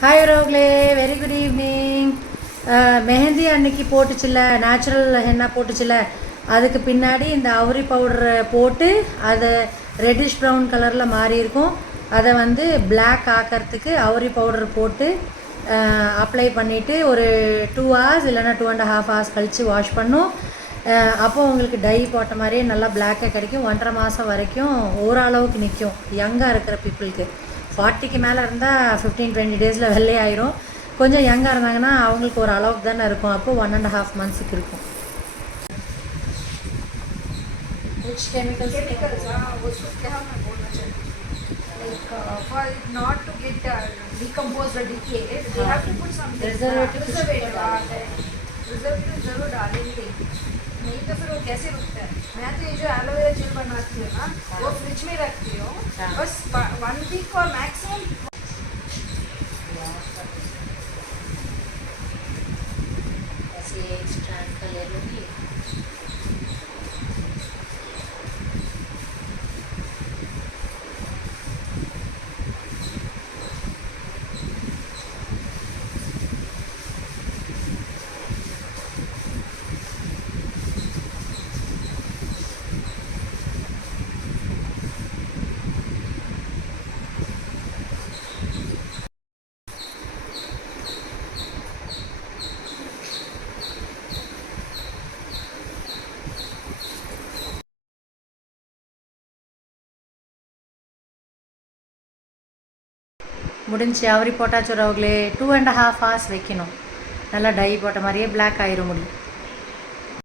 Hi ரோக்லே, very good evening. Mehndi அன்னைக்கு போட்டுச்சுல, நேச்சுரல் ஹென்னா போட்டுச்சுல, அதுக்கு பின்னாடி இந்த அவுரி பவுடரை போட்டு அதை ரெட்டிஷ் ப்ரௌன் கலரில் மாறி இருக்கும். அதை வந்து பிளாக் ஆக்கிறதுக்கு அவுரி பவுடர் போட்டு அப்ளை பண்ணிவிட்டு ஒரு 2 ஹவர்ஸ் இல்லைனா 2.5 ஹவர்ஸ் கழித்து வாஷ் பண்ணும். அப்போது உங்களுக்கு டை போட்ட மாதிரியே நல்லா பிளாக்காக கிடைக்கும். 1.5 மாதம் வரைக்கும் ஓரளவுக்கு நிற்கும் யங்காக இருக்கிற பீப்புளுக்கு. 40க்கு மேலே இருந்தால் 15-20 டேஸில் வெள்ளையாயிரும். கொஞ்சம் யங்காக இருந்தாங்கன்னா அவங்களுக்கு ஒரு அளவுக்கு தானே இருக்கும். அப்போது 1.5 months இருக்கும். Which chemicals? For not to get decomposed or decayed, they have to put something. Preservative जरूर डालेंगे, नहीं तो फिर वो कैसे रुकता है. मैं तो ये जो एलोवेरा जेल बनाती हूँ ना, वो फ्रिज में रखती हूँ बस 1 week और मैक्सिमम. ऐसे एक स्ट्रैंड का ले लूँगी. முடிஞ்சு அவரி போட்டாச்சு ரோக்லே. 2.5 hours வைக்கணும். நல்லா டை போட்ட மாதிரியே பிளாக் ஆயிரும் முடி.